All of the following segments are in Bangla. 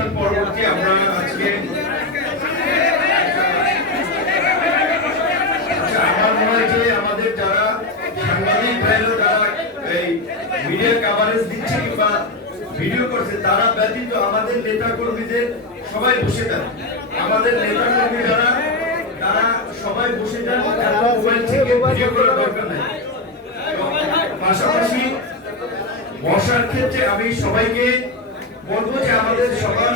অবস্থান পরবর্তী আমরা আজকে আমার মনে হয় যে আমাদের যারা সাংবাদিক ভাইরা যারা এই মিডিয়া কভারেজ দিচ্ছে কিংবা ভিডিও করছে তারা ব্যতীত আমাদের নেতা কর্মীদের সবাই বসে যান। আমাদের নেতা কর্মী যারা তারা সবাই বসে যান, মোবাইল থেকে ভিডিও করার দরকার নেই। পাশাপাশি বসার ক্ষেত্রে আমি সবাইকে বলবো যে আমাদের সবার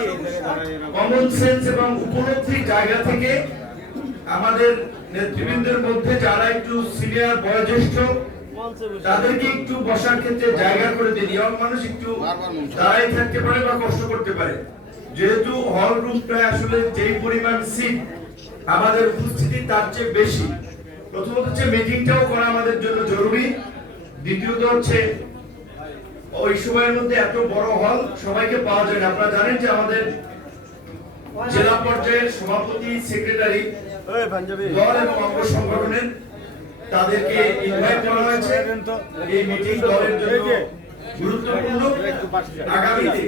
কমন সেন্স এবং উপলব্ধির জায়গা থেকে আমাদের নেতৃবৃন্দের মধ্যে যারা একটু সিনিয়র বয়োজ্যেষ্ঠ তাদেরকে একটু বসার ক্ষেত্রে জায়গা করে দিন। ইয়ং মানুষ একটু দাঁড়াই থাকতে পারে বা কষ্ট করতে পারে, যেহেতু হল রুমটায় আসলে যেই পরিমাণ সিট আমাদের উপস্থিতি তার চেয়ে বেশি। প্রথমত হচ্ছে মিটিংটাও করা আমাদের জন্য জরুরি, দ্বিতীয়ত হচ্ছে ওই সময়ের মধ্যে এত বড় হল সবাইকে পাওয়া যায় না। আপনারা জানেন যে আমাদের জেলা পর্যায়ের সভাপতি, সেক্রেটারি, দল এবং অঙ্গ সংগঠনের তাদেরকে ইনভাইট করা হয়েছে। এই মিটিং দলের জন্য গুরুত্বপূর্ণ। আগামীতে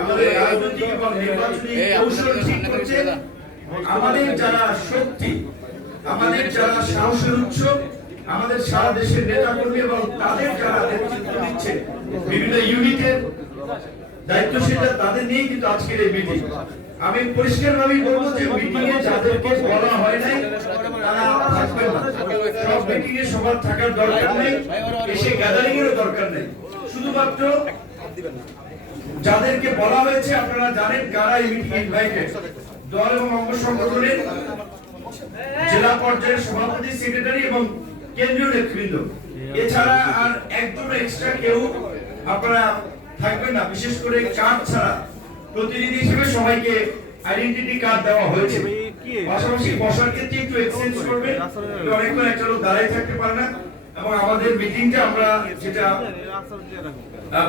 আমাদের রাজনৈতিক এবং নির্বাচনী কৌশল ঠিক করছে আমাদের যারা শক্তি, আমাদের যারা সাহসের উৎস, আমাদের সারা দেশের নেতা কর্মী এবং তাদের যারা নেতৃত্ব দিচ্ছে বিভিন্ন ইউনিটের দায়িত্বশীলরা, তাদের নিয়ে কিন্তু আজকের এই মিটিং। আমি পরিষ্কারভাবে বলবো যে মিটিং এ যাদেরকে বলা হয় নাই তারা থাকবেন না। সব মিটিং এ সবার থাকার দরকার নেই, এসে গ্যাদারিং এর দরকার নেই। শুধুমাত্র যাদেরকে বলা হয়েছে আপনারা জানেন কারা এই মিটিং ইনভাইটেড। দল এবং অঙ্গ সংগঠনের জেলা পর্যায়ের সভাপতি, সেক্রেটারি এবং কেন্দ্রীয় নেতৃবৃন্দ, এছাড়া আর একজন এক্সট্রা কেউ আপনারা থাকবেন না। বিশেষ করে কার্ড ছাড়া প্রতিনিধি হিসেবে সবাইকে আইডেন্টিটি কার্ড দেওয়া হয়েছে। পাশাপাশি বসার ক্ষেত্রে একটু এক্সচেঞ্জ করবেন, অনেকক্ষণ একটা লোক দাঁড়াই থাকতে পারে না। এবং আমাদের মিটিংটা আমরা যেটা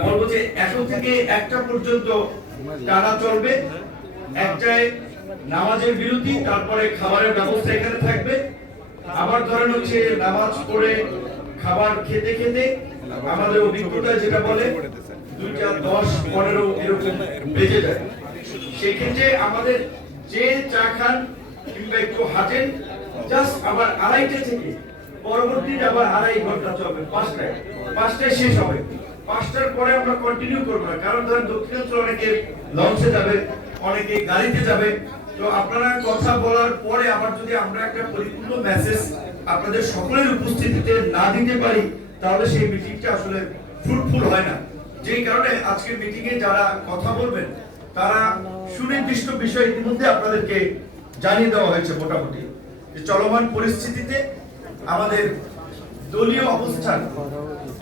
বলবো যে 1 থেকে 1টা পর্যন্ত টানা চলবে। একটায় নামাজের বিরতি, তারপরে খাবারের ব্যবস্থা এখানে থাকবে। আবার ধরেন হচ্ছে নামাজ পড়ে খাবার খেতে খেতে আমাদের অভিজ্ঞতা যেটা বলে 2টা 10, 15 এরকম বেজে যায়। সেক্ষেত্রে আমাদের যে চা খান কিংবা একটু হাঁটেন, জাস্ট আবার 2:30 থেকে পরবর্তীতে আবার 2.5 ঘন্টা চলবে। 5টায় শেষ হবে। 5টার পরে আমরা কন্টিনিউ করবো না, কারণ ধরেন দক্ষিণাঞ্চল অনেকে লঞ্চে যাবে, অনেকে গাড়িতে যাবে। তো আপনারা কথা বলার পরে আবার যদি আমরা একটা পরিপূর্ণ মেসেজ আপনাদের সকলের উপস্থিতিতে না দিতে পারি, তাহলে সেই মিটিংটা আসলে ফ্রুটফুল হয় না। যেই কারণে আজকের মিটিং এ যারা কথা বলবেন তারা সুনির্দিষ্ট বিষয় ইতিমধ্যে আপনাদেরকে জানিয়ে দেওয়া হয়েছে। মোটামুটি যে চলমান পরিস্থিতিতে আমাদের দলীয় অবস্থান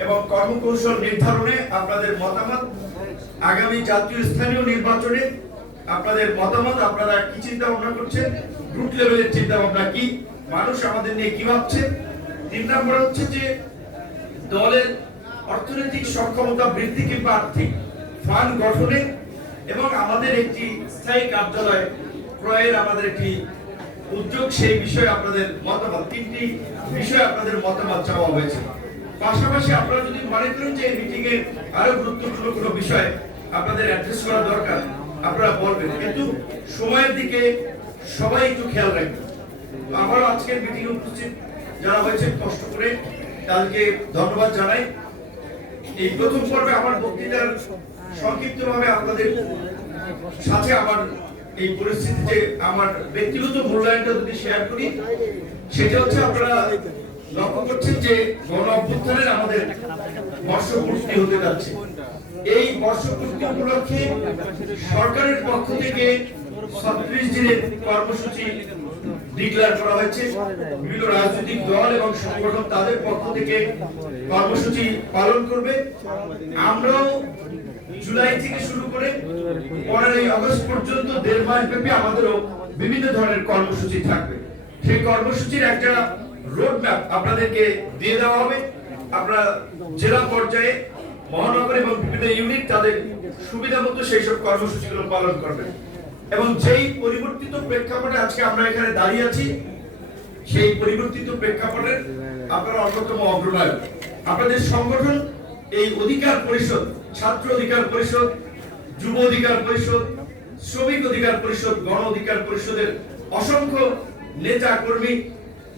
এবং কর্মকৌশল নির্ধারণে আপনাদের মতামত, আগামী জাতীয় স্থানীয় নির্বাচনে আপনাদের মতামত, আপনারা কি চিন্তা ভাবনা করছেন, রুট লেভেলের চিন্তা ভাবনা কি, মানুষ আমাদের নিয়ে কি ভাবছে। 3 নম্বর হচ্ছে যে দলের অর্থনৈতিক সক্ষমতা বৃদ্ধি কিংবা আর্থিক ফান্ড গঠনে এবং আমাদের একটি স্থায়ী কার্যালয় ক্রয়ের আমাদের একটি উদ্যোগ, সেই বিষয়ে আপনাদের মতামত। 3টি বিষয়ে আপনাদের মতামত চাওয়া হয়েছে। পাশাপাশি আপনারা যদি মনে করেন যে এই মিটিং এ আরো গুরুত্বপূর্ণ কোনো বিষয় আপনাদের অ্যাড্রেস করা দরকার, আপনারা বলবেন, কিন্তু সময়ের দিকে সবাই একটু খেয়াল রাখবেন। আমারও আজকের মিটিং এ উপস্থিত যারা হয়েছে কষ্ট করে তাদেরকে ধন্যবাদ জানাই। এই প্রথম পর্বে আমার বক্তৃতার সংক্ষিপ্তভাবে আপনাদের সাথে আমার এই পরিস্থিতিতে আমার ব্যক্তিগত মূল্যায়নটা যদি শেয়ার করি, সেটা হচ্ছে আপনারা লক্ষ্য করছেন যে গণ অভ্যুত্থানের আমাদের বর্ষপূর্তি হতে যাচ্ছে। এই বর্ষপূর্তি উপলক্ষে সরকারের পক্ষ থেকে 36 দিনের কর্মসূচি ডিক্লেয়ার করা হয়েছে। বিভিন্ন রাজনৈতিক দল এবং সংগঠন তাদের পক্ষ থেকে কর্মসূচি পালন করবে। আমরাও জুলাই থেকে শুরু করে 15ই আগস্ট পর্যন্ত 1.5 মাস ব্যাপী আমাদেরও বিভিন্ন ধরনের কর্মসূচি থাকবে। সেই কর্মসূচির একটা রোড ম্যাপ আপনাদেরকে দিয়ে দেওয়া হবে। আপনারা জেলা পর্যায়ে, মহানগর এবং বিভিন্ন ইউনিট তাদের সুবিধা মতো সেই সব কর্মসূচিগুলো পালন করবেন। এবং যেই পরিবর্তিত প্রেক্ষাপটে আজকে আমরা এখানে দাঁড়িয়ে আছি, সেই পরিবর্তিত প্রেক্ষাপটের আপনারা অন্যতম অগ্রনায়ক। আপনাদের সংগঠন এই অধিকার পরিষদ, ছাত্র অধিকার পরিষদ, যুব অধিকার পরিষদ, শ্রমিক অধিকার পরিষদ, গণ অধিকার পরিষদের অসংখ্য নেতা কর্মী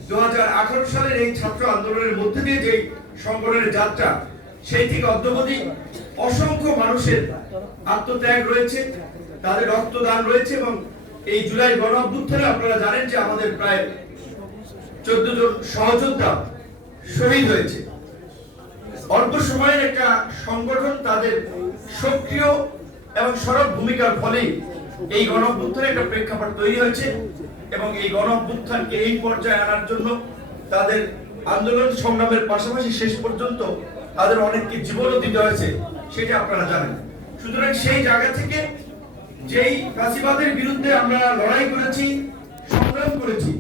2018 সালের এই ছাত্র আন্দোলনের মধ্যে দিয়ে যে সংগঠনের যাত্রা, সেই থেকে অদ্যাবধি অসংখ্য মানুষের আত্মত্যাগ রয়েছে, তাদের রক্তদান রয়েছে এবং এই জুলাই গণ অভ্যুত্থানে আপনারা জানেন যে আমাদের প্রায় 14 জন সহযোদ্ধা শহীদ হয়েছে। অল্প সময়ের একটা সংগঠন তাদের সক্রিয় এবং সরব ভূমিকার ফলেই এই গণ অভ্যুত্থানের একটা প্রেক্ষাপট তৈরি হয়েছে এবং এই গণ অভ্যুত্থানকে এই পর্যায়ে আনার জন্য তাদের আন্দোলন সংগ্রামের পাশাপাশি শেষ পর্যন্ত তাদের অনেককে জীবনও দিতে হয়েছে, সেটা আপনারা জানেন। সুতরাং সেই জায়গা থেকে যেই ফ্যাসিবাদের বিরুদ্ধে আমরা লড়াই করেছি, সংগ্রাম করেছি,